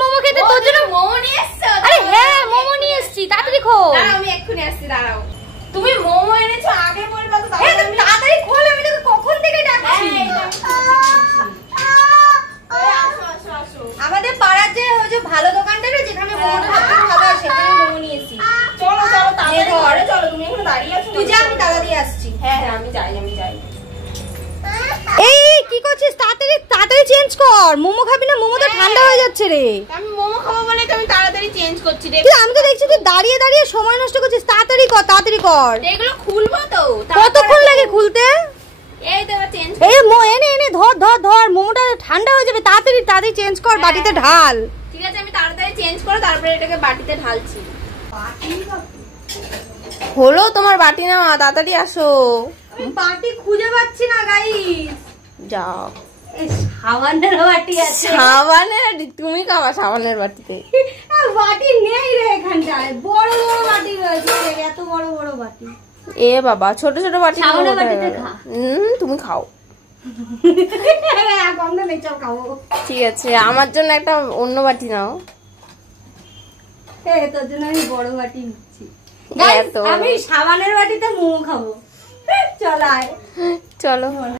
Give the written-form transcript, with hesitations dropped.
মোমো খেতে, তোর জন্য মোমো নিয়ে এসছো? আরে হ্যাঁ মোমো নিয়ে এসেছি, তাড়াতাড়ি খোল। আমি এক্ষুনি আসছি, দাঁড়াও। তুমি মোমো এনেছো আগে বলবা তো। তাড়াতাড়ি খোল, আমি তোকে কখন থেকে ডাকছি। আমাদের পাড়ার যে ওই যে ভালো দোকানটা রয়েছে যেখানে মোমোটা সবথেকে ভালো হয়, সেখানে মোমো নিয়ে এসেছি। চলো চলো তাড়াতাড়ি ঘরে চলো, তুমি এখানে দাঁড়িয়ে আছো। তুই যা, আমি দাদা দিয়ে আসছি। হ্যাঁ হ্যাঁ আমি যাই। এই কি করছিস? তাড়াতাড়ি চেঞ্জ কর। মোমো খাবি না? মোমো তো ঠান্ডা হয়ে যাচ্ছে রে। আমি মোমো খাবো বলে তো আমি তাড়াতাড়ি চেঞ্জ করছি রে। আমি তো দেখছি তুই দাঁড়িয়ে দাঁড়িয়ে সময় নষ্ট করছিস। তাড়াতাড়ি কর। এগুলো খুলবো তো। কতক্ষণ লাগে খুলতে? এই তো চেঞ্জ। এই এনে ধর মোমোটা ঠান্ডা হয়ে যাবে। তাড়াতাড়ি চেঞ্জ কর, বাটিতে ঢাল। ঠিক আছে আমি তাড়াতাড়ি চেঞ্জ করে তারপরে এটাকে বাটিতে ঢালছি। হলো তোমার বাটি না, তাড়াতাড়ি আসো। বাটি খুঁজে পাচ্ছি না গাইস। যাও। সাবানের বাটি আছে। সাবানের? তুমি খাওয়া সাবানের বাটিতে? বাটি নেই রে এখানটায়। বড় বাটি রয়েছে, এত বড় বাটি। এ বাবা, ছোট ছোট বাটি। সাবানের বাটিতে খা। তুমি খাও। খাবো। ঠিক আছে, আমার জন্য একটা অন্য বাটি নাও। তোর জন্য আমি বড় বাটি নিচ্ছি। আমি সাবানের বাটিতে মোমো খাবো। চল।